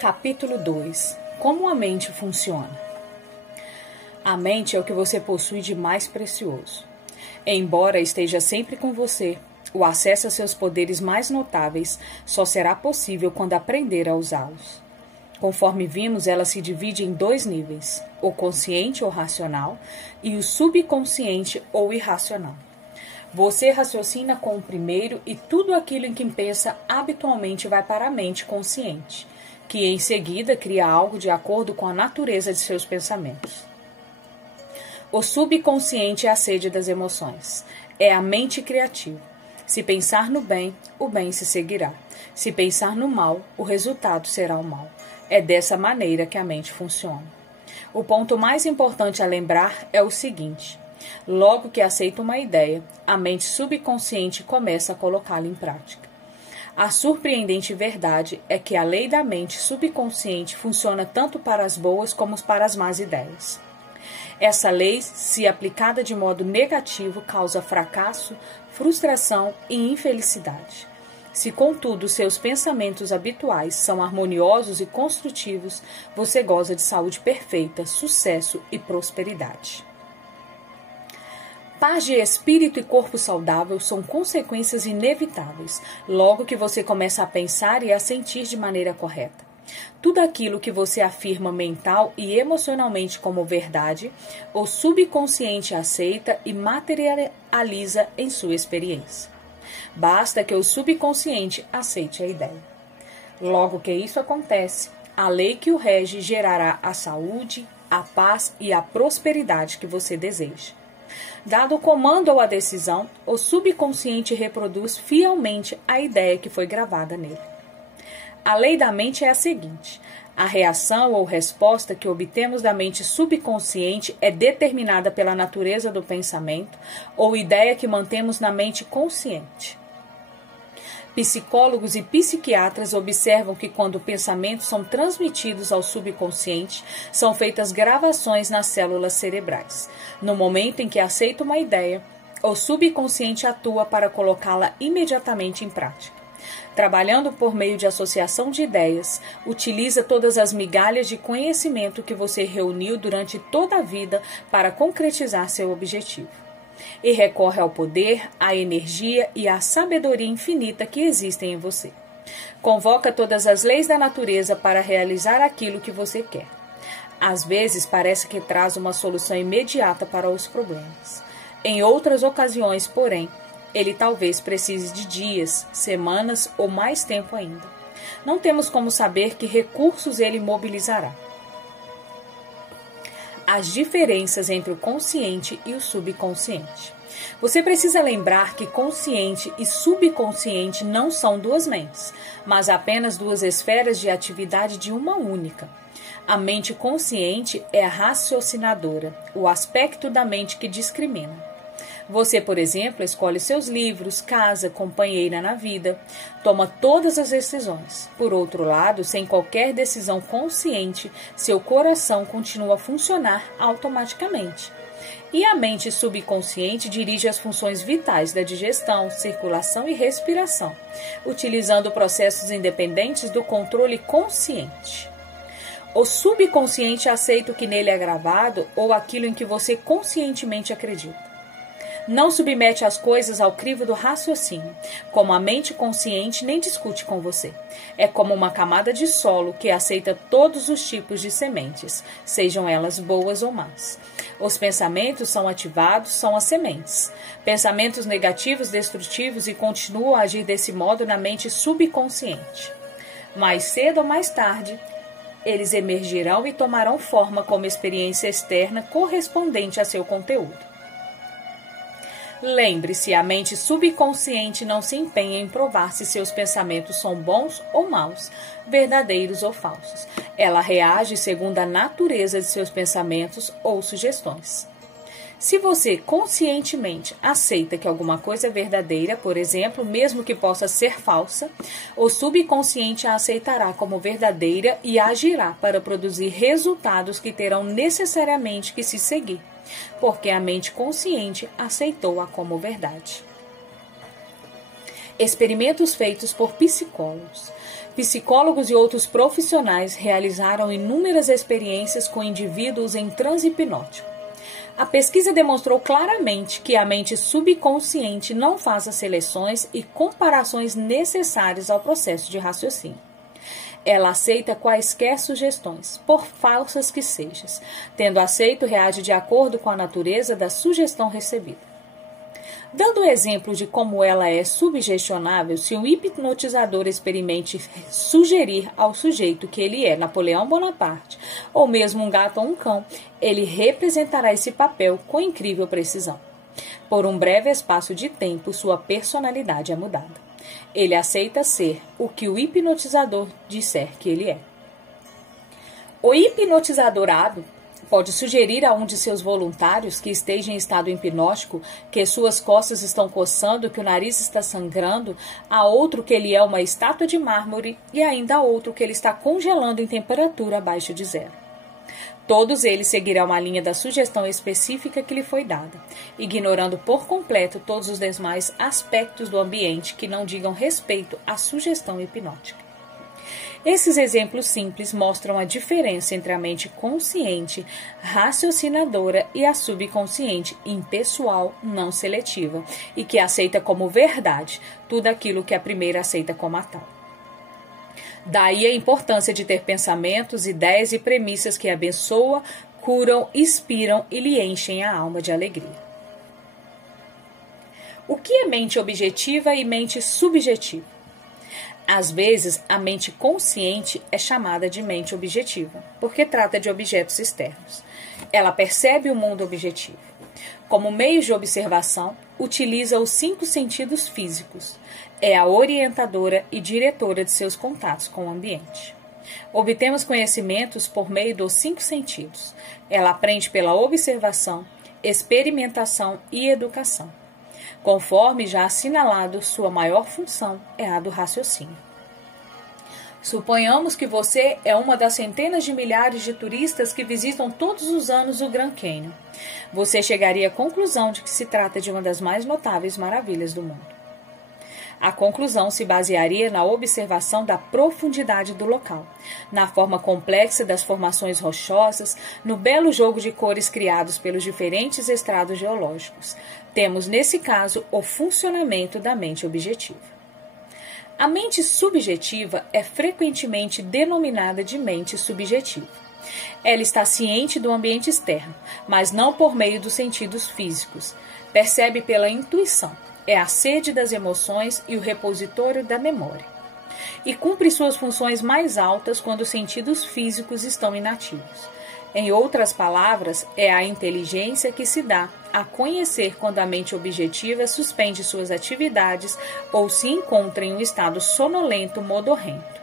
Capítulo 2. Como a mente funciona? A mente é o que você possui de mais precioso. Embora esteja sempre com você, o acesso a seus poderes mais notáveis só será possível quando aprender a usá-los. Conforme vimos, ela se divide em dois níveis, o consciente ou racional e o subconsciente ou irracional. Você raciocina com o primeiro e tudo aquilo em que pensa habitualmente vai para a mente consciente, que em seguida cria algo de acordo com a natureza de seus pensamentos. O subconsciente é a sede das emoções. É a mente criativa. Se pensar no bem, o bem se seguirá. Se pensar no mal, o resultado será o mal. É dessa maneira que a mente funciona. O ponto mais importante a lembrar é o seguinte: logo que aceita uma ideia, a mente subconsciente começa a colocá-la em prática. A surpreendente verdade é que a lei da mente subconsciente funciona tanto para as boas como para as más ideias. Essa lei, se aplicada de modo negativo, causa fracasso, frustração e infelicidade. Se, contudo, seus pensamentos habituais são harmoniosos e construtivos, você goza de saúde perfeita, sucesso e prosperidade. Paz de espírito e corpo saudável são consequências inevitáveis, logo que você começa a pensar e a sentir de maneira correta. Tudo aquilo que você afirma mental e emocionalmente como verdade, o subconsciente aceita e materializa em sua experiência. Basta que o subconsciente aceite a ideia. Logo que isso acontece, a lei que o rege gerará a saúde, a paz e a prosperidade que você deseja. Dado o comando ou a decisão, o subconsciente reproduz fielmente a ideia que foi gravada nele. A lei da mente é a seguinte: a reação ou resposta que obtemos da mente subconsciente é determinada pela natureza do pensamento ou ideia que mantemos na mente consciente. Psicólogos e psiquiatras observam que quando pensamentos são transmitidos ao subconsciente, são feitas gravações nas células cerebrais. No momento em que aceita uma ideia, o subconsciente atua para colocá-la imediatamente em prática. Trabalhando por meio de associação de ideias, utiliza todas as migalhas de conhecimento que você reuniu durante toda a vida para concretizar seu objetivo. E recorre ao poder, à energia e à sabedoria infinita que existem em você. Convoca todas as leis da natureza para realizar aquilo que você quer. Às vezes parece que traz uma solução imediata para os problemas. Em outras ocasiões, porém, ele talvez precise de dias, semanas ou mais tempo ainda. Não temos como saber que recursos ele mobilizará. As diferenças entre o consciente e o subconsciente. Você precisa lembrar que consciente e subconsciente não são duas mentes, mas apenas duas esferas de atividade de uma única. A mente consciente é a raciocinadora, o aspecto da mente que discrimina. Você, por exemplo, escolhe seus livros, casa, companheira na vida, toma todas as decisões. Por outro lado, sem qualquer decisão consciente, seu coração continua a funcionar automaticamente. E a mente subconsciente dirige as funções vitais da digestão, circulação e respiração, utilizando processos independentes do controle consciente. O subconsciente aceita o que nele é gravado ou aquilo em que você conscientemente acredita. Não submete as coisas ao crivo do raciocínio, como a mente consciente nem discute com você. É como uma camada de solo que aceita todos os tipos de sementes, sejam elas boas ou más. Os pensamentos são ativados, são as sementes. Pensamentos negativos, destrutivos e continuam a agir desse modo na mente subconsciente. Mais cedo ou mais tarde, eles emergirão e tomarão forma como experiência externa correspondente a seu conteúdo. Lembre-se, a mente subconsciente não se empenha em provar se seus pensamentos são bons ou maus, verdadeiros ou falsos. Ela reage segundo a natureza de seus pensamentos ou sugestões. Se você conscientemente aceita que alguma coisa é verdadeira, por exemplo, mesmo que possa ser falsa, o subconsciente a aceitará como verdadeira e agirá para produzir resultados que terão necessariamente que se seguir, porque a mente consciente aceitou-a como verdade. Experimentos feitos por psicólogos. Psicólogos e outros profissionais realizaram inúmeras experiências com indivíduos em transe hipnótico. A pesquisa demonstrou claramente que a mente subconsciente não faz as seleções e comparações necessárias ao processo de raciocínio. Ela aceita quaisquer sugestões, por falsas que sejam. Tendo aceito, reage de acordo com a natureza da sugestão recebida. Dando exemplo de como ela é subgestionável, se um hipnotizador experimente sugerir ao sujeito que ele é Napoleão Bonaparte, ou mesmo um gato ou um cão, ele representará esse papel com incrível precisão. Por um breve espaço de tempo, sua personalidade é mudada. Ele aceita ser o que o hipnotizador disser que ele é. O hipnotizador hábil pode sugerir a um de seus voluntários que esteja em estado hipnótico que suas costas estão coçando, que o nariz está sangrando, a outro que ele é uma estátua de mármore e ainda a outro que ele está congelando em temperatura abaixo de zero. Todos eles seguirão uma linha da sugestão específica que lhe foi dada, ignorando por completo todos os demais aspectos do ambiente que não digam respeito à sugestão hipnótica. Esses exemplos simples mostram a diferença entre a mente consciente, raciocinadora e a subconsciente, impessoal, não seletiva, e que aceita como verdade tudo aquilo que a primeira aceita como a tal. Daí a importância de ter pensamentos, ideias e premissas que abençoam, curam, inspiram e lhe enchem a alma de alegria. O que é mente objetiva e mente subjetiva? Às vezes, a mente consciente é chamada de mente objetiva, porque trata de objetos externos. Ela percebe o mundo objetivo. Como meio de observação, utiliza os 5 sentidos físicos. É a orientadora e diretora de seus contatos com o ambiente. Obtemos conhecimentos por meio dos 5 sentidos. Ela aprende pela observação, experimentação e educação. Conforme já assinalado, sua maior função é a do raciocínio. Suponhamos que você é uma das centenas de milhares de turistas que visitam todos os anos o Grand Canyon. Você chegaria à conclusão de que se trata de uma das mais notáveis maravilhas do mundo. A conclusão se basearia na observação da profundidade do local, na forma complexa das formações rochosas, no belo jogo de cores criados pelos diferentes estratos geológicos. Temos, nesse caso, o funcionamento da mente objetiva. A mente subjetiva é frequentemente denominada de mente subjetiva. Ela está ciente do ambiente externo, mas não por meio dos sentidos físicos. Percebe pela intuição. É a sede das emoções e o repositório da memória. E cumpre suas funções mais altas quando os sentidos físicos estão inativos. Em outras palavras, é a inteligência que se dá a conhecer quando a mente objetiva suspende suas atividades ou se encontra em um estado sonolento modorrento.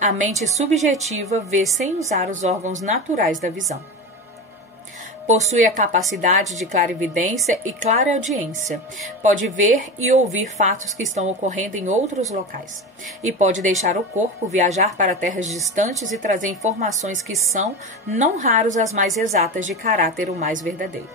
A mente subjetiva vê sem usar os órgãos naturais da visão. Possui a capacidade de clarividência e clareaudiência. Pode ver e ouvir fatos que estão ocorrendo em outros locais. E pode deixar o corpo viajar para terras distantes e trazer informações que são, não raros, as mais exatas de caráter o mais verdadeiro.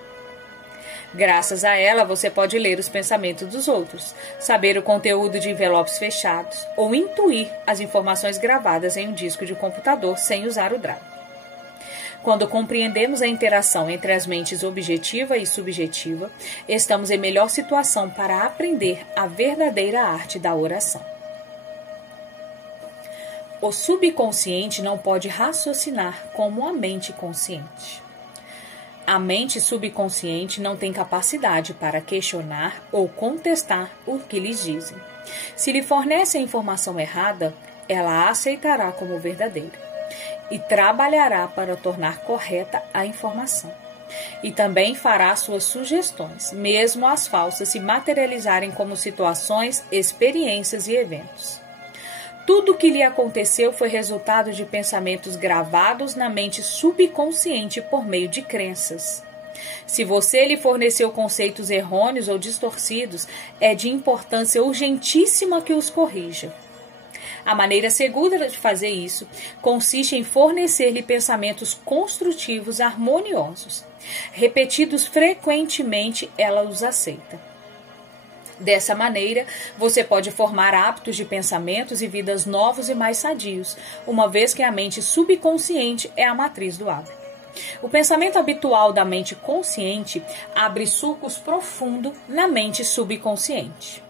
Graças a ela, você pode ler os pensamentos dos outros, saber o conteúdo de envelopes fechados ou intuir as informações gravadas em um disco de computador sem usar o drive. Quando compreendemos a interação entre as mentes objetiva e subjetiva, estamos em melhor situação para aprender a verdadeira arte da oração. O subconsciente não pode raciocinar como a mente consciente. A mente subconsciente não tem capacidade para questionar ou contestar o que lhes dizem. Se lhe fornece a informação errada, ela a aceitará como verdadeira e trabalhará para tornar correta a informação. E também fará suas sugestões, mesmo as falsas se materializarem como situações, experiências e eventos. Tudo o que lhe aconteceu foi resultado de pensamentos gravados na mente subconsciente por meio de crenças. Se você lhe forneceu conceitos errôneos ou distorcidos, é de importância urgentíssima que os corrija. A maneira segura de fazer isso consiste em fornecer-lhe pensamentos construtivos harmoniosos. Repetidos frequentemente, ela os aceita. Dessa maneira, você pode formar hábitos de pensamentos e vidas novos e mais sadios, uma vez que a mente subconsciente é a matriz do hábito. O pensamento habitual da mente consciente abre sulcos profundos na mente subconsciente.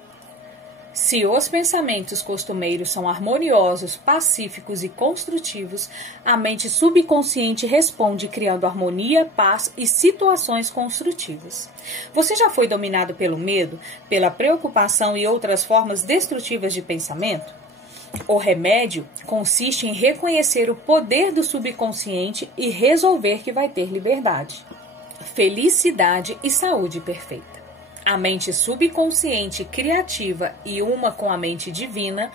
Se os pensamentos costumeiros são harmoniosos, pacíficos e construtivos, a mente subconsciente responde criando harmonia, paz e situações construtivas. Você já foi dominado pelo medo, pela preocupação e outras formas destrutivas de pensamento? O remédio consiste em reconhecer o poder do subconsciente e resolver que vai ter liberdade, felicidade e saúde perfeita. A mente subconsciente criativa e uma com a mente divina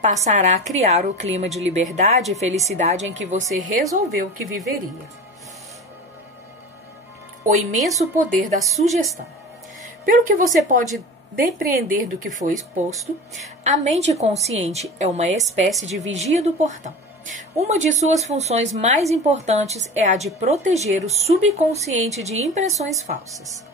passará a criar o clima de liberdade e felicidade em que você resolveu que viveria. O imenso poder da sugestão. Pelo que você pode depreender do que foi exposto, a mente consciente é uma espécie de vigia do portão. Uma de suas funções mais importantes é a de proteger o subconsciente de impressões falsas.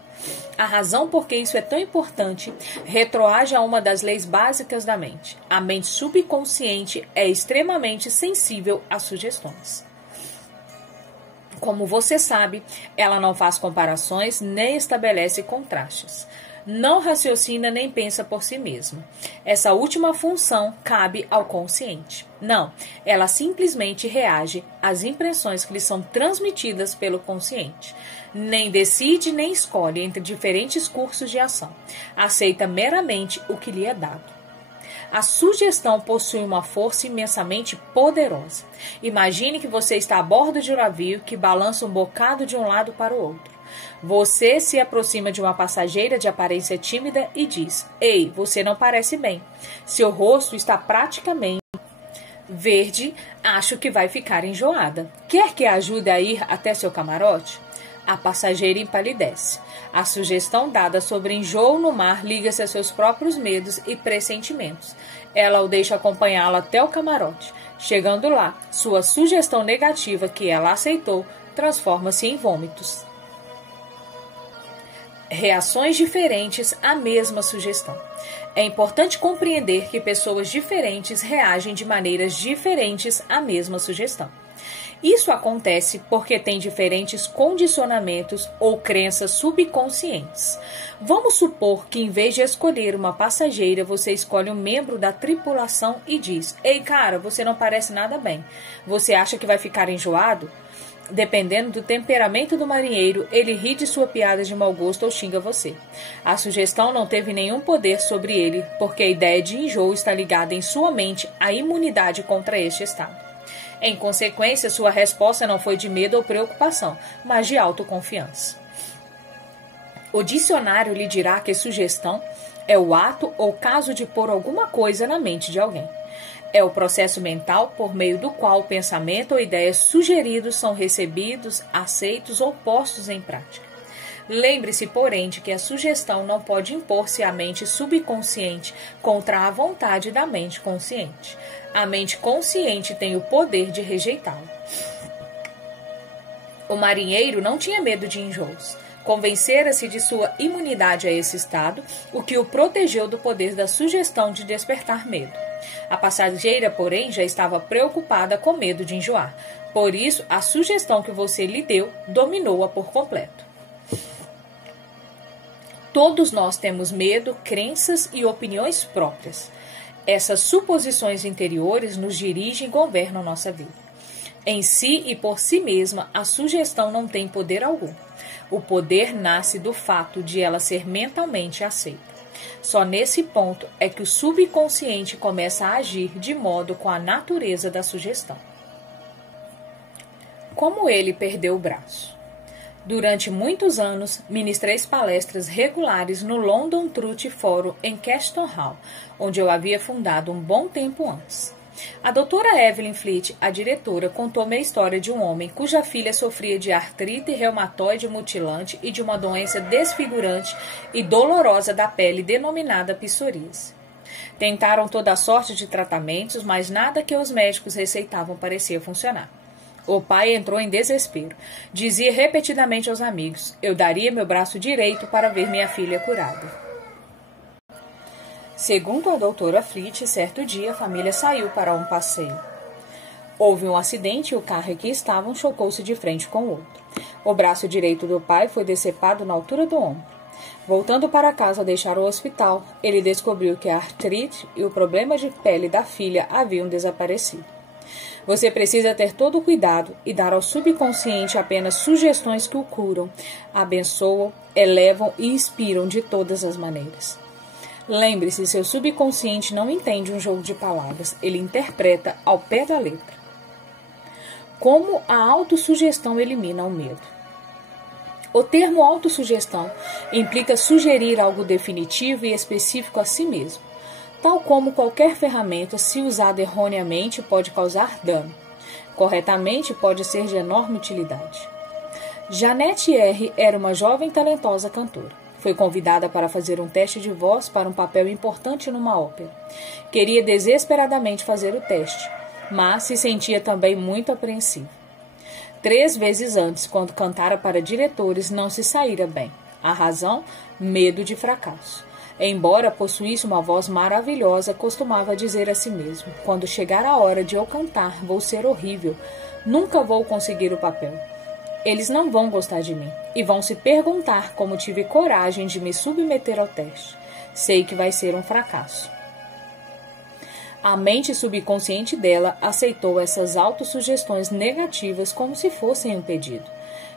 A razão por que isso é tão importante retroage a uma das leis básicas da mente. A mente subconsciente é extremamente sensível às sugestões. Como você sabe, ela não faz comparações nem estabelece contrastes. Não raciocina nem pensa por si mesma. Essa última função cabe ao consciente. Não, ela simplesmente reage às impressões que lhe são transmitidas pelo consciente. Nem decide nem escolhe entre diferentes cursos de ação. Aceita meramente o que lhe é dado. A sugestão possui uma força imensamente poderosa. Imagine que você está a bordo de um navio que balança um bocado de um lado para o outro. Você se aproxima de uma passageira de aparência tímida e diz: "Ei, você não parece bem. Seu rosto está praticamente verde, acho que vai ficar enjoada. Quer que a ajude a ir até seu camarote?" A passageira empalidece. A sugestão dada sobre enjoo no mar liga-se a seus próprios medos e pressentimentos. Ela o deixa acompanhá-la até o camarote. Chegando lá, sua sugestão negativa, que ela aceitou, transforma-se em vômitos. Reações diferentes à mesma sugestão. É importante compreender que pessoas diferentes reagem de maneiras diferentes à mesma sugestão. Isso acontece porque têm diferentes condicionamentos ou crenças subconscientes. Vamos supor que, em vez de escolher uma passageira, você escolhe um membro da tripulação e diz: "Ei, cara, você não parece nada bem. Você acha que vai ficar enjoado?" Dependendo do temperamento do marinheiro, ele ri de sua piada de mau gosto ou xinga você. A sugestão não teve nenhum poder sobre ele, porque a ideia de enjoo está ligada em sua mente à imunidade contra este estado. Em consequência, sua resposta não foi de medo ou preocupação, mas de autoconfiança. O dicionário lhe dirá que sugestão é o ato ou caso de pôr alguma coisa na mente de alguém. É o processo mental por meio do qual o pensamento ou ideias sugeridos são recebidos, aceitos ou postos em prática. Lembre-se, porém, de que a sugestão não pode impor-se à mente subconsciente contra a vontade da mente consciente. A mente consciente tem o poder de rejeitá-la. O marinheiro não tinha medo de enjoos. Convencera-se de sua imunidade a esse estado, o que o protegeu do poder da sugestão de despertar medo. A passageira, porém, já estava preocupada com medo de enjoar. Por isso, a sugestão que você lhe deu dominou-a por completo. Todos nós temos medo, crenças e opiniões próprias. Essas suposições interiores nos dirigem e governam nossa vida. Em si e por si mesma, a sugestão não tem poder algum. O poder nasce do fato de ela ser mentalmente aceita. Só nesse ponto é que o subconsciente começa a agir de modo com a natureza da sugestão. Como ele perdeu o braço? Durante muitos anos, ministrei palestras regulares no London Truth Forum em Castle Hall, onde eu havia fundado um bom tempo antes. A doutora Evelyn Fleet, a diretora, contou-me a história de um homem cuja filha sofria de artrite reumatoide mutilante e de uma doença desfigurante e dolorosa da pele denominada psoríase. Tentaram toda a sorte de tratamentos, mas nada que os médicos receitavam parecia funcionar. O pai entrou em desespero. Dizia repetidamente aos amigos: "Eu daria meu braço direito para ver minha filha curada." Segundo a doutora Fritz, certo dia a família saiu para um passeio. Houve um acidente e o carro em que estavam chocou-se de frente com o outro. O braço direito do pai foi decepado na altura do ombro. Voltando para casa ao deixar o hospital, ele descobriu que a artrite e o problema de pele da filha haviam desaparecido. Você precisa ter todo o cuidado e dar ao subconsciente apenas sugestões que o curam, abençoam, elevam e inspiram de todas as maneiras. Lembre-se, seu subconsciente não entende um jogo de palavras, ele interpreta ao pé da letra. Como a autossugestão elimina o medo? O termo autossugestão implica sugerir algo definitivo e específico a si mesmo. Tal como qualquer ferramenta, se usada erroneamente, pode causar dano. Corretamente, pode ser de enorme utilidade. Janete R. era uma jovem e talentosa cantora. Foi convidada para fazer um teste de voz para um papel importante numa ópera. Queria desesperadamente fazer o teste, mas se sentia também muito apreensiva. 3 vezes antes, quando cantara para diretores, não se saíra bem. A razão? Medo de fracasso. Embora possuísse uma voz maravilhosa, costumava dizer a si mesmo: quando chegar a hora de eu cantar, vou ser horrível. Nunca vou conseguir o papel. Eles não vão gostar de mim e vão se perguntar como tive coragem de me submeter ao teste. Sei que vai ser um fracasso. A mente subconsciente dela aceitou essas autossugestões negativas como se fossem um pedido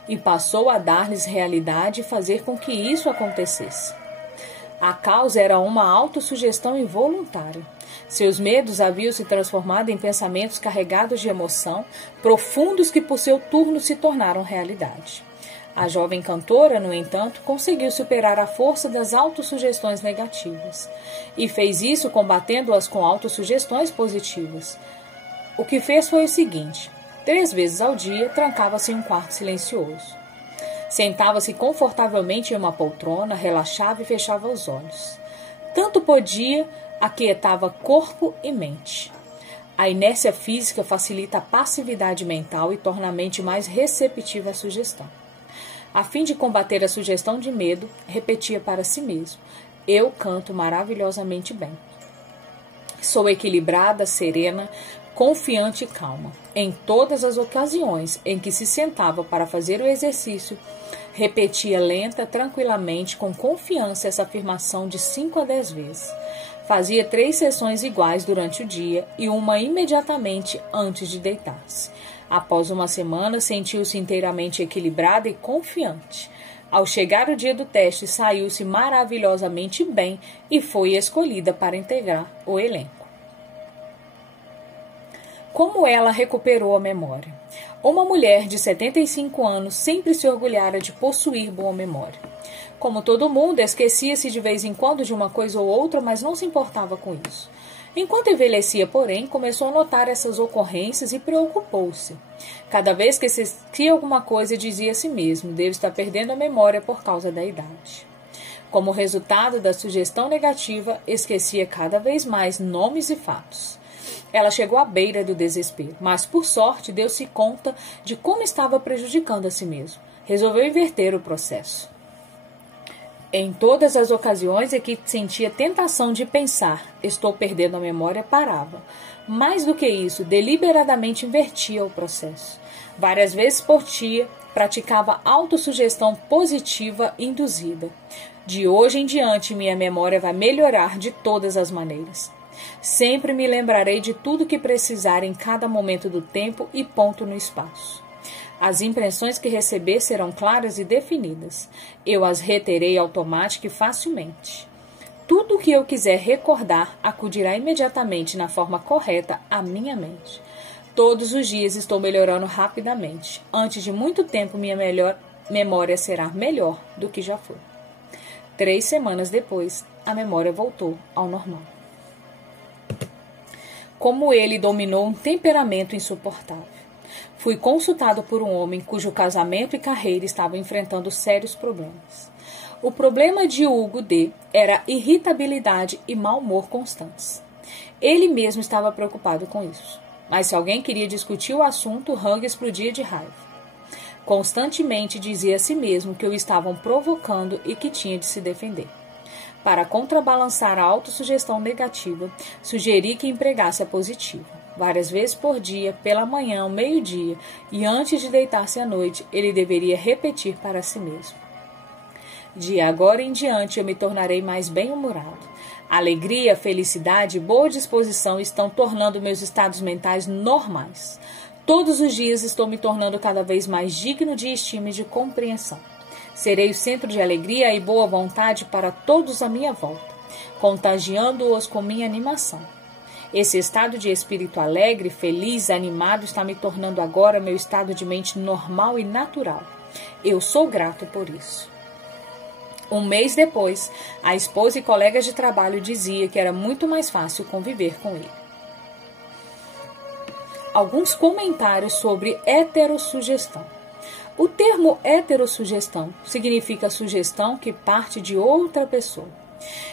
e passou a dar-lhes realidade e fazer com que isso acontecesse. A causa era uma autossugestão involuntária. Seus medos haviam se transformado em pensamentos carregados de emoção, profundos que por seu turno se tornaram realidade. A jovem cantora, no entanto, conseguiu superar a força das autossugestões negativas e fez isso combatendo-as com autossugestões positivas. O que fez foi o seguinte: 3 vezes ao dia trancava-se em um quarto silencioso. Sentava-se confortavelmente em uma poltrona, relaxava e fechava os olhos. Tanto podia, aquietava corpo e mente. A inércia física facilita a passividade mental e torna a mente mais receptiva à sugestão. A fim de combater a sugestão de medo, repetia para si mesmo: eu canto maravilhosamente bem. Sou equilibrada, serena, confiante e calma. Em todas as ocasiões em que se sentava para fazer o exercício, repetia lenta, tranquilamente, com confiança essa afirmação de 5 a 10 vezes. Fazia 3 sessões iguais durante o dia e uma imediatamente antes de deitar-se. Após uma semana, sentiu-se inteiramente equilibrada e confiante. Ao chegar o dia do teste, saiu-se maravilhosamente bem e foi escolhida para integrar o elenco. Como ela recuperou a memória? Uma mulher de 75 anos sempre se orgulhara de possuir boa memória. Como todo mundo, esquecia-se de vez em quando de uma coisa ou outra, mas não se importava com isso. Enquanto envelhecia, porém, começou a notar essas ocorrências e preocupou-se. Cada vez que esquecia alguma coisa, dizia a si mesmo: devo estar perdendo a memória por causa da idade. Como resultado da sugestão negativa, esquecia cada vez mais nomes e fatos. Ela chegou à beira do desespero, mas, por sorte, deu-se conta de como estava prejudicando a si mesmo. Resolveu inverter o processo. Em todas as ocasiões em que sentia tentação de pensar, estou perdendo a memória, parava. Mais do que isso, deliberadamente invertia o processo. Várias vezes por dia, praticava autossugestão positiva induzida. De hoje em diante, minha memória vai melhorar de todas as maneiras. Sempre me lembrarei de tudo que precisar em cada momento do tempo e ponto no espaço. As impressões que receber serão claras e definidas. Eu as reterei automática e facilmente. Tudo o que eu quiser recordar acudirá imediatamente na forma correta à minha mente. Todos os dias estou melhorando rapidamente. Antes de muito tempo, minha memória será melhor do que já foi. 3 semanas depois, a memória voltou ao normal. Como ele dominou um temperamento insuportável. Fui consultado por um homem cujo casamento e carreira estavam enfrentando sérios problemas. O problema de Hugo D. era irritabilidade e mau humor constantes. Ele mesmo estava preocupado com isso. Mas se alguém queria discutir o assunto, Hang explodia de raiva. Constantemente dizia a si mesmo que o estavam provocando e que tinha de se defender. Para contrabalançar a autossugestão negativa, sugeri que empregasse a positiva. Várias vezes por dia, pela manhã, ao meio-dia e antes de deitar-se à noite, ele deveria repetir para si mesmo: de agora em diante eu me tornarei mais bem-humorado. Alegria, felicidade e boa disposição estão tornando meus estados mentais normais. Todos os dias estou me tornando cada vez mais digno de estima e de compreensão. Serei o centro de alegria e boa vontade para todos à minha volta, contagiando-os com minha animação. Esse estado de espírito alegre, feliz, animado está me tornando agora meu estado de mente normal e natural. Eu sou grato por isso. Um mês depois, a esposa e colegas de trabalho dizia que era muito mais fácil conviver com ele. Alguns comentários sobre heterossugestão. O termo heterossugestão significa sugestão que parte de outra pessoa.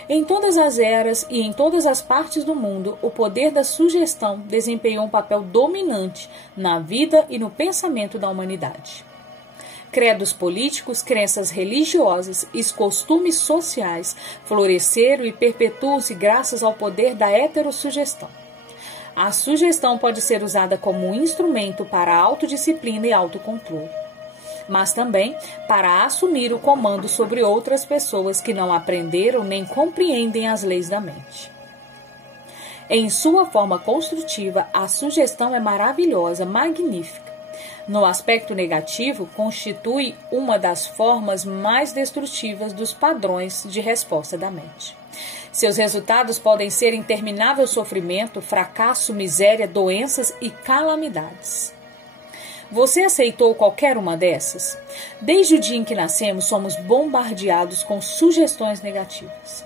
Em todas as eras e em todas as partes do mundo, o poder da sugestão desempenhou um papel dominante na vida e no pensamento da humanidade. Credos políticos, crenças religiosas e costumes sociais floresceram e perpetuam-se graças ao poder da heterossugestão. A sugestão pode ser usada como um instrumento para a autodisciplina e autocontrole, mas também para assumir o comando sobre outras pessoas que não aprenderam nem compreendem as leis da mente. Em sua forma construtiva, a sugestão é maravilhosa, magnífica. No aspecto negativo, constitui uma das formas mais destrutivas dos padrões de resposta da mente. Seus resultados podem ser interminável sofrimento, fracasso, miséria, doenças e calamidades. Você aceitou qualquer uma dessas? Desde o dia em que nascemos, somos bombardeados com sugestões negativas.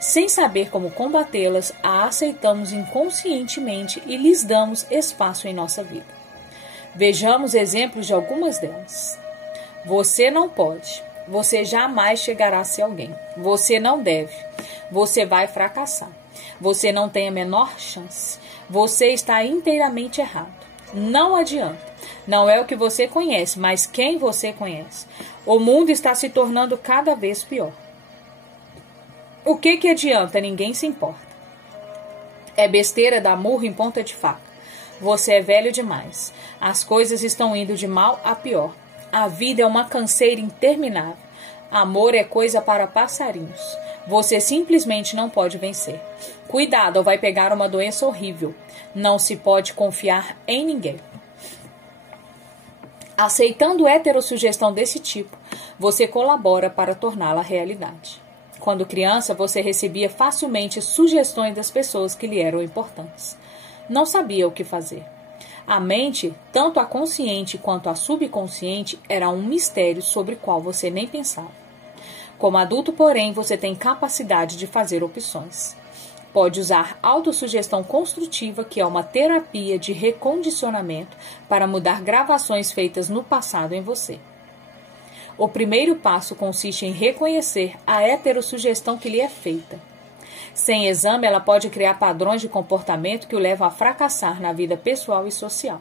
Sem saber como combatê-las, a aceitamos inconscientemente e lhes damos espaço em nossa vida. Vejamos exemplos de algumas delas. Você não pode. Você jamais chegará a ser alguém. Você não deve. Você vai fracassar. Você não tem a menor chance. Você está inteiramente errado. Não adianta. Não é o que você conhece, mas quem você conhece. O mundo está se tornando cada vez pior. O que adianta? Ninguém se importa. É besteira dar murro em ponta de faca. Você é velho demais. As coisas estão indo de mal a pior. A vida é uma canseira interminável. Amor é coisa para passarinhos. Você simplesmente não pode vencer. Cuidado, ou vai pegar uma doença horrível. Não se pode confiar em ninguém. Aceitando heterossugestão desse tipo, você colabora para torná-la realidade. Quando criança, você recebia facilmente sugestões das pessoas que lhe eram importantes. Não sabia o que fazer. A mente, tanto a consciente quanto a subconsciente, era um mistério sobre o qual você nem pensava. Como adulto, porém, você tem capacidade de fazer opções. Pode usar autossugestão construtiva, que é uma terapia de recondicionamento para mudar gravações feitas no passado em você. O primeiro passo consiste em reconhecer a heterossugestão que lhe é feita. Sem exame, ela pode criar padrões de comportamento que o levam a fracassar na vida pessoal e social.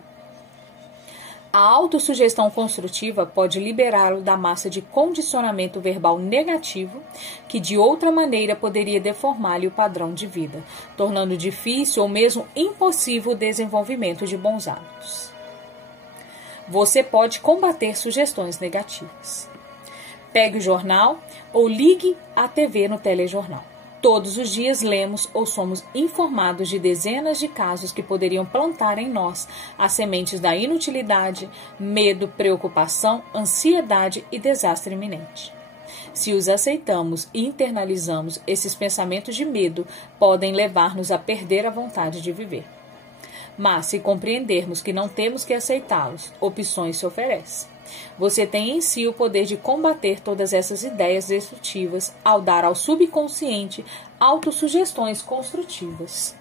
A autossugestão construtiva pode liberá-lo da massa de condicionamento verbal negativo que, de outra maneira, poderia deformar-lhe o padrão de vida, tornando difícil ou mesmo impossível o desenvolvimento de bons hábitos. Você pode combater sugestões negativas. Pegue o jornal ou ligue a TV no telejornal. Todos os dias lemos ou somos informados de dezenas de casos que poderiam plantar em nós as sementes da inutilidade, medo, preocupação, ansiedade e desastre iminente. Se os aceitamos e internalizamos, esses pensamentos de medo podem levar-nos a perder a vontade de viver. Mas, se compreendermos que não temos que aceitá-los, opções se oferecem. Você tem em si o poder de combater todas essas ideias destrutivas ao dar ao subconsciente autossugestões construtivas.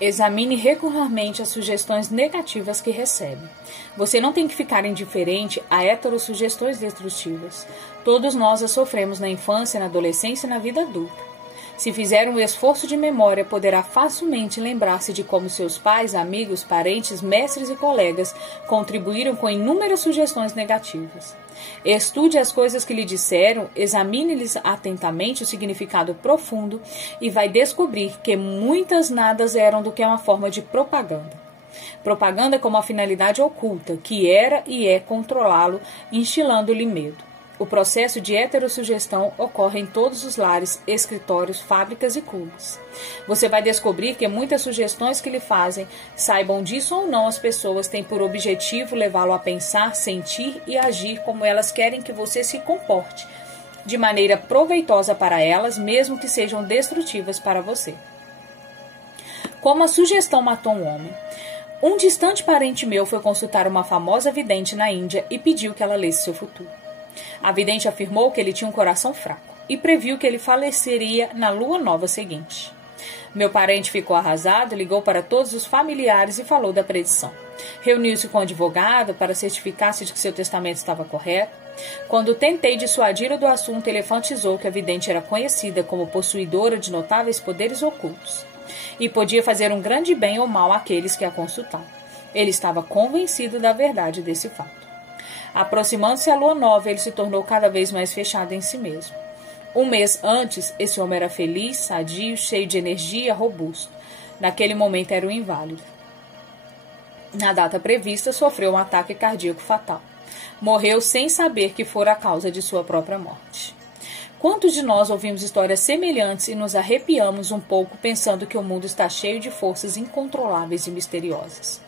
Examine regularmente as sugestões negativas que recebe. Você não tem que ficar indiferente a heterossugestões destrutivas. Todos nós as sofremos na infância, na adolescência e na vida adulta. Se fizer um esforço de memória, poderá facilmente lembrar-se de como seus pais, amigos, parentes, mestres e colegas contribuíram com inúmeras sugestões negativas. Estude as coisas que lhe disseram, examine-lhes atentamente o significado profundo e vai descobrir que muitas nadas eram do que uma forma de propaganda. Propaganda com uma finalidade oculta, que era e é controlá-lo, instilando-lhe medo. O processo de heterossugestão ocorre em todos os lares, escritórios, fábricas e clubes. Você vai descobrir que muitas sugestões que lhe fazem, saibam disso ou não as pessoas, têm por objetivo levá-lo a pensar, sentir e agir como elas querem que você se comporte, de maneira proveitosa para elas, mesmo que sejam destrutivas para você. Como a sugestão matou um homem. Um distante parente meu foi consultar uma famosa vidente na Índia e pediu que ela lesse seu futuro. A vidente afirmou que ele tinha um coração fraco e previu que ele faleceria na lua nova seguinte. Meu parente ficou arrasado, ligou para todos os familiares e falou da predição. Reuniu-se com o advogado para certificar-se de que seu testamento estava correto. Quando tentei dissuadi-lo do assunto, ele enfatizou que a vidente era conhecida como possuidora de notáveis poderes ocultos e podia fazer um grande bem ou mal àqueles que a consultavam. Ele estava convencido da verdade desse fato. Aproximando-se a lua nova, ele se tornou cada vez mais fechado em si mesmo. Um mês antes, esse homem era feliz, sadio, cheio de energia, robusto. Naquele momento era um inválido. Na data prevista, sofreu um ataque cardíaco fatal. Morreu sem saber que fora a causa de sua própria morte. Quantos de nós ouvimos histórias semelhantes e nos arrepiamos um pouco pensando que o mundo está cheio de forças incontroláveis e misteriosas?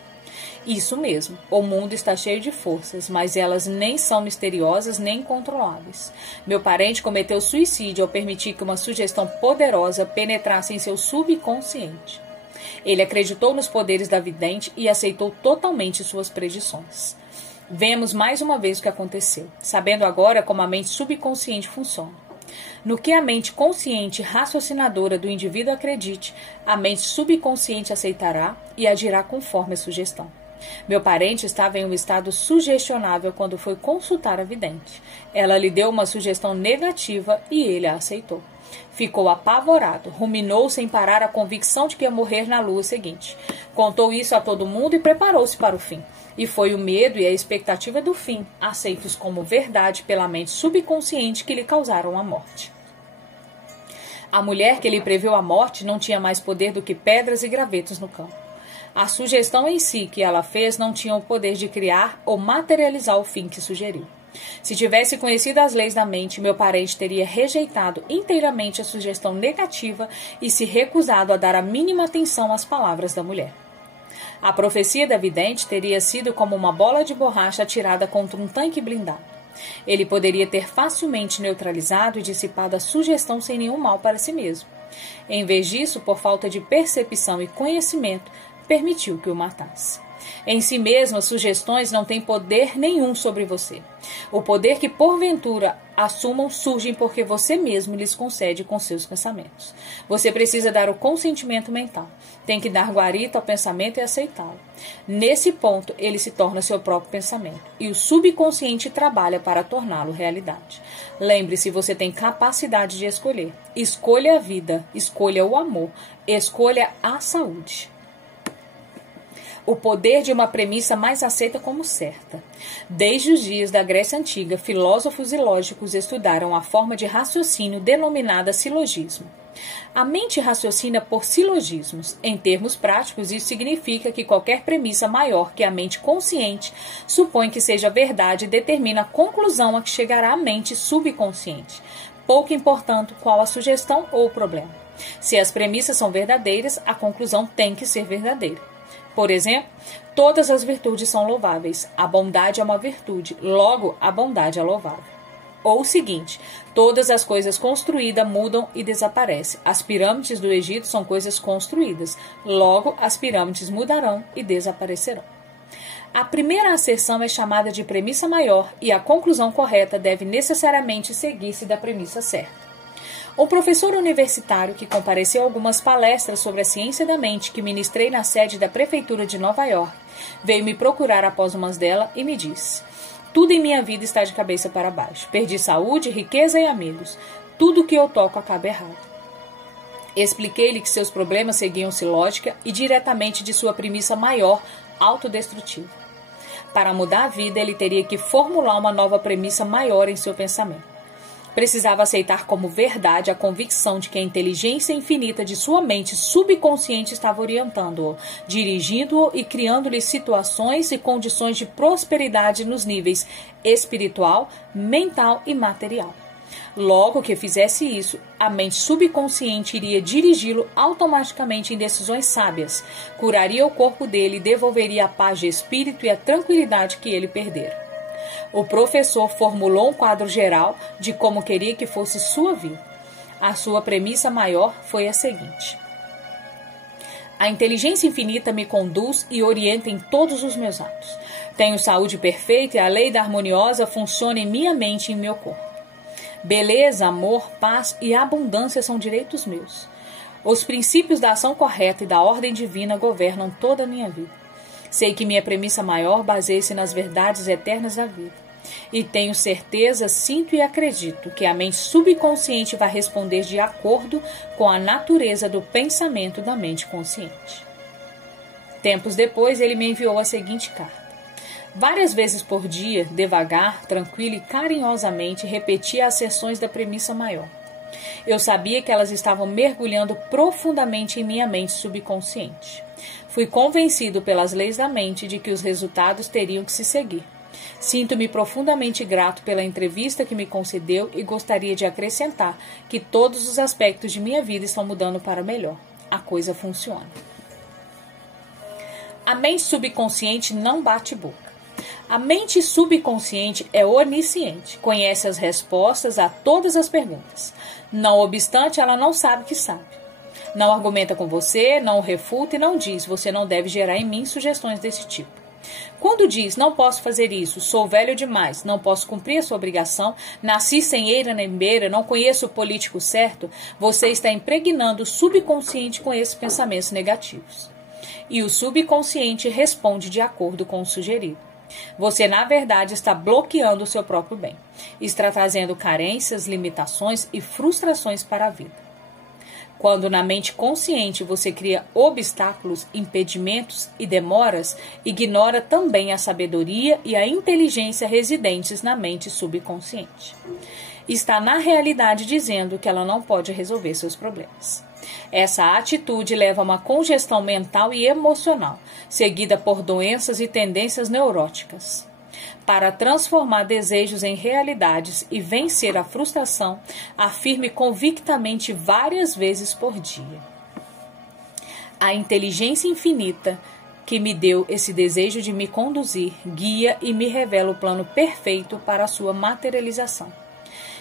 Isso mesmo, o mundo está cheio de forças, mas elas nem são misteriosas nem incontroláveis. Meu parente cometeu suicídio ao permitir que uma sugestão poderosa penetrasse em seu subconsciente. Ele acreditou nos poderes da vidente e aceitou totalmente suas predições. Vemos mais uma vez o que aconteceu, sabendo agora como a mente subconsciente funciona. No que a mente consciente e raciocinadora do indivíduo acredite, a mente subconsciente aceitará e agirá conforme a sugestão. Meu parente estava em um estado sugestionável quando foi consultar a vidente. Ela lhe deu uma sugestão negativa e ele a aceitou. Ficou apavorado, ruminou sem parar a convicção de que ia morrer na lua seguinte. Contou isso a todo mundo e preparou-se para o fim. E foi o medo e a expectativa do fim, aceitos como verdade pela mente subconsciente, que lhe causaram a morte. A mulher que lhe previu a morte não tinha mais poder do que pedras e gravetos no campo. A sugestão em si que ela fez não tinha o poder de criar ou materializar o fim que sugeriu. Se tivesse conhecido as leis da mente, meu parente teria rejeitado inteiramente a sugestão negativa e se recusado a dar a mínima atenção às palavras da mulher. A profecia da vidente teria sido como uma bola de borracha atirada contra um tanque blindado. Ele poderia ter facilmente neutralizado e dissipado a sugestão sem nenhum mal para si mesmo. Em vez disso, por falta de percepção e conhecimento, permitiu que o matasse. Em si mesmo, as sugestões não têm poder nenhum sobre você. O poder que, porventura, assumam surgem porque você mesmo lhes concede com seus pensamentos. Você precisa dar o consentimento mental. Tem que dar guarita ao pensamento e aceitá-lo. Nesse ponto, ele se torna seu próprio pensamento. E o subconsciente trabalha para torná-lo realidade. Lembre-se, você tem capacidade de escolher. Escolha a vida, escolha o amor, escolha a saúde. O poder de uma premissa mais aceita como certa. Desde os dias da Grécia Antiga, filósofos e lógicos estudaram a forma de raciocínio denominada silogismo. A mente raciocina por silogismos. Em termos práticos, isso significa que qualquer premissa maior que a mente consciente supõe que seja verdade e determina a conclusão a que chegará a mente subconsciente, pouco importando qual a sugestão ou o problema. Se as premissas são verdadeiras, a conclusão tem que ser verdadeira. Por exemplo, todas as virtudes são louváveis. A bondade é uma virtude, logo a bondade é louvável. Ou o seguinte, todas as coisas construídas mudam e desaparecem. As pirâmides do Egito são coisas construídas, logo as pirâmides mudarão e desaparecerão. A primeira asserção é chamada de premissa maior e a conclusão correta deve necessariamente seguir-se da premissa certa. Um professor universitário que compareceu a algumas palestras sobre a ciência da mente que ministrei na sede da Prefeitura de Nova York, veio me procurar após umas delas e me disse: tudo em minha vida está de cabeça para baixo. Perdi saúde, riqueza e amigos. Tudo que eu toco acaba errado. Expliquei-lhe que seus problemas seguiam-se lógica e diretamente de sua premissa maior, autodestrutiva. Para mudar a vida, ele teria que formular uma nova premissa maior em seu pensamento. Precisava aceitar como verdade a convicção de que a inteligência infinita de sua mente subconsciente estava orientando-o, dirigindo-o e criando-lhe situações e condições de prosperidade nos níveis espiritual, mental e material. Logo que fizesse isso, a mente subconsciente iria dirigi-lo automaticamente em decisões sábias, curaria o corpo dele e devolveria a paz de espírito e a tranquilidade que ele perdera. O professor formulou um quadro geral de como queria que fosse sua vida. A sua premissa maior foi a seguinte: a inteligência infinita me conduz e orienta em todos os meus atos. Tenho saúde perfeita e a lei da harmoniosa funciona em minha mente e em meu corpo. Beleza, amor, paz e abundância são direitos meus. Os princípios da ação correta e da ordem divina governam toda a minha vida. Sei que minha premissa maior baseia-se nas verdades eternas da vida. E tenho certeza, sinto e acredito que a mente subconsciente vai responder de acordo com a natureza do pensamento da mente consciente. Tempos depois, ele me enviou a seguinte carta. Várias vezes por dia, devagar, tranquilo e carinhosamente, repetia as sessões da premissa maior. Eu sabia que elas estavam mergulhando profundamente em minha mente subconsciente. Fui convencido pelas leis da mente de que os resultados teriam que se seguir. Sinto-me profundamente grato pela entrevista que me concedeu e gostaria de acrescentar que todos os aspectos de minha vida estão mudando para melhor. A coisa funciona. A mente subconsciente não bate boca. A mente subconsciente é onisciente, conhece as respostas a todas as perguntas. Não obstante, ela não sabe que sabe. Não argumenta com você, não o refuta e não diz: você não deve gerar em mim sugestões desse tipo. Quando diz: não posso fazer isso, sou velho demais, não posso cumprir a sua obrigação, nasci sem eira nem beira, não conheço o político certo, você está impregnando o subconsciente com esses pensamentos negativos. E o subconsciente responde de acordo com o sugerido. Você, na verdade, está bloqueando o seu próprio bem. Está trazendo carências, limitações e frustrações para a vida. Quando na mente consciente você cria obstáculos, impedimentos e demoras, ignora também a sabedoria e a inteligência residentes na mente subconsciente. Está na realidade dizendo que ela não pode resolver seus problemas. Essa atitude leva a uma congestão mental e emocional, seguida por doenças e tendências neuróticas. Para transformar desejos em realidades e vencer a frustração, afirme convictamente várias vezes por dia: a inteligência infinita que me deu esse desejo de me conduzir, guia e me revela o plano perfeito para a sua materialização.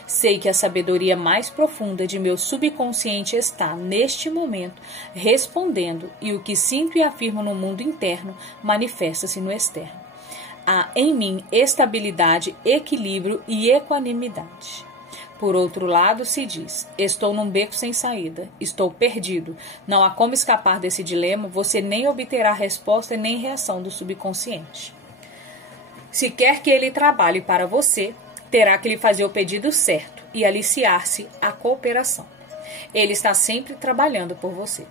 Sei que a sabedoria mais profunda de meu subconsciente está, neste momento, respondendo, e o que sinto e afirmo no mundo interno manifesta-se no externo. Há em mim estabilidade, equilíbrio e equanimidade. Por outro lado, se diz: estou num beco sem saída, estou perdido, não há como escapar desse dilema, você nem obterá resposta nem reação do subconsciente. Se quer que ele trabalhe para você, terá que lhe fazer o pedido certo e aliciar-se à cooperação. Ele está sempre trabalhando por você.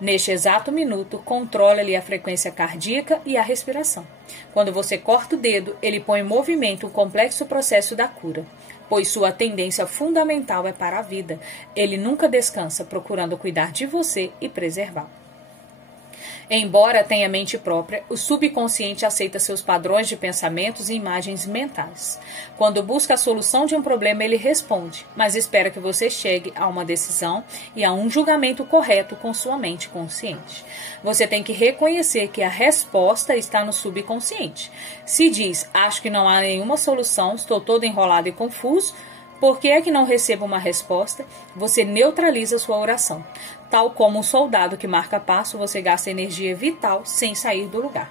Neste exato minuto, controla-lhe a frequência cardíaca e a respiração. Quando você corta o dedo, ele põe em movimento o complexo processo da cura, pois sua tendência fundamental é para a vida. Ele nunca descansa procurando cuidar de você e preservá-lo. Embora tenha mente própria, o subconsciente aceita seus padrões de pensamentos e imagens mentais. Quando busca a solução de um problema, ele responde, mas espera que você chegue a uma decisão e a um julgamento correto com sua mente consciente. Você tem que reconhecer que a resposta está no subconsciente. Se diz: acho que não há nenhuma solução, estou todo enrolado e confuso, por que é que não recebo uma resposta? Você neutraliza sua oração. Tal como um soldado que marca passo, você gasta energia vital sem sair do lugar.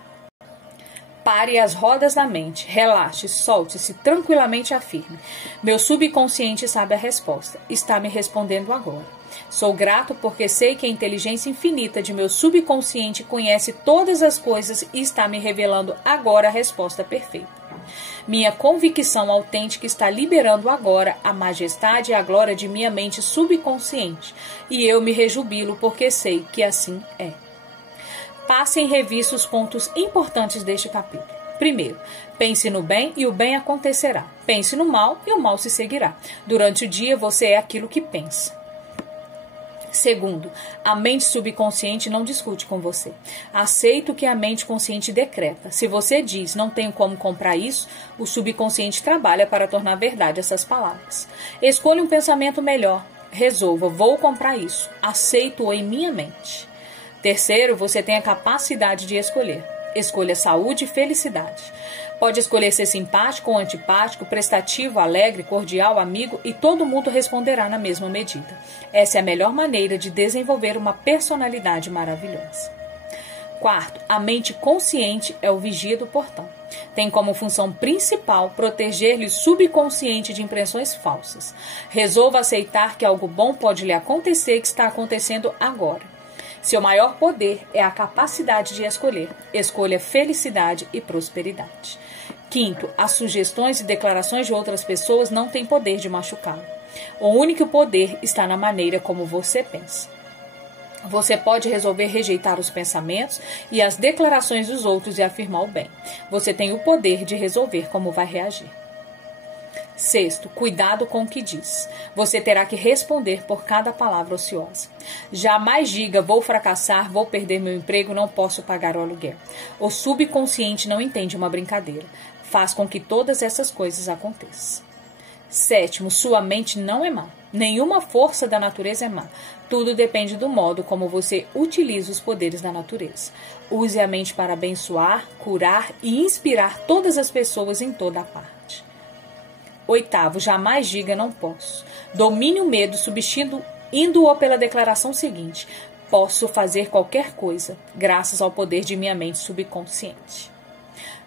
Pare as rodas da mente, relaxe, solte-se, tranquilamente afirme: meu subconsciente sabe a resposta, está me respondendo agora. Sou grato porque sei que a inteligência infinita de meu subconsciente conhece todas as coisas e está me revelando agora a resposta perfeita. Minha convicção autêntica está liberando agora a majestade e a glória de minha mente subconsciente, e eu me rejubilo porque sei que assim é. Passe em revista os pontos importantes deste capítulo. Primeiro, pense no bem e o bem acontecerá. Pense no mal e o mal se seguirá. Durante o dia você é aquilo que pensa. Segundo, a mente subconsciente não discute com você. Aceita o que a mente consciente decreta. Se você diz, não tenho como comprar isso, o subconsciente trabalha para tornar verdade essas palavras. Escolha um pensamento melhor. Resolva, vou comprar isso. Aceito-o em minha mente. Terceiro, você tem a capacidade de escolher. Escolha saúde e felicidade. Pode escolher ser simpático ou antipático, prestativo, alegre, cordial, amigo, e todo mundo responderá na mesma medida. Essa é a melhor maneira de desenvolver uma personalidade maravilhosa. Quarto, a mente consciente é o vigia do portão. Tem como função principal proteger-lhe o subconsciente de impressões falsas. Resolva aceitar que algo bom pode lhe acontecer que está acontecendo agora. Seu maior poder é a capacidade de escolher. Escolha felicidade e prosperidade. Quinto, as sugestões e declarações de outras pessoas não têm poder de machucá-lo. O único poder está na maneira como você pensa. Você pode resolver rejeitar os pensamentos e as declarações dos outros e afirmar o bem. Você tem o poder de resolver como vai reagir. Sexto, cuidado com o que diz. Você terá que responder por cada palavra ociosa. Jamais diga, vou fracassar, vou perder meu emprego, não posso pagar o aluguel. O subconsciente não entende uma brincadeira. Faz com que todas essas coisas aconteçam. Sétimo, sua mente não é má. Nenhuma força da natureza é má. Tudo depende do modo como você utiliza os poderes da natureza. Use a mente para abençoar, curar e inspirar todas as pessoas em toda a parte. Oitavo, jamais diga não posso. Domine o medo, substituindo-o pela declaração seguinte: posso fazer qualquer coisa, graças ao poder de minha mente subconsciente.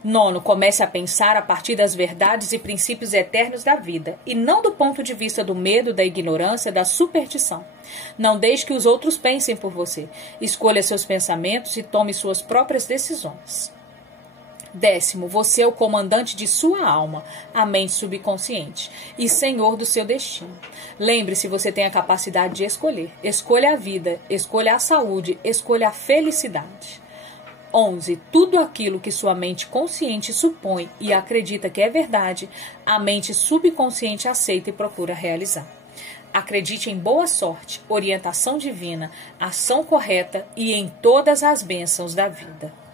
Nono, comece a pensar a partir das verdades e princípios eternos da vida, e não do ponto de vista do medo, da ignorância, da superstição. Não deixe que os outros pensem por você. Escolha seus pensamentos e tome suas próprias decisões. Décimo, você é o comandante de sua alma, a mente subconsciente, e senhor do seu destino. Lembre-se, você tem a capacidade de escolher. Escolha a vida, escolha a saúde, escolha a felicidade. 11. Tudo aquilo que sua mente consciente supõe e acredita que é verdade, a mente subconsciente aceita e procura realizar. Acredite em boa sorte, orientação divina, ação correta e em todas as bênçãos da vida.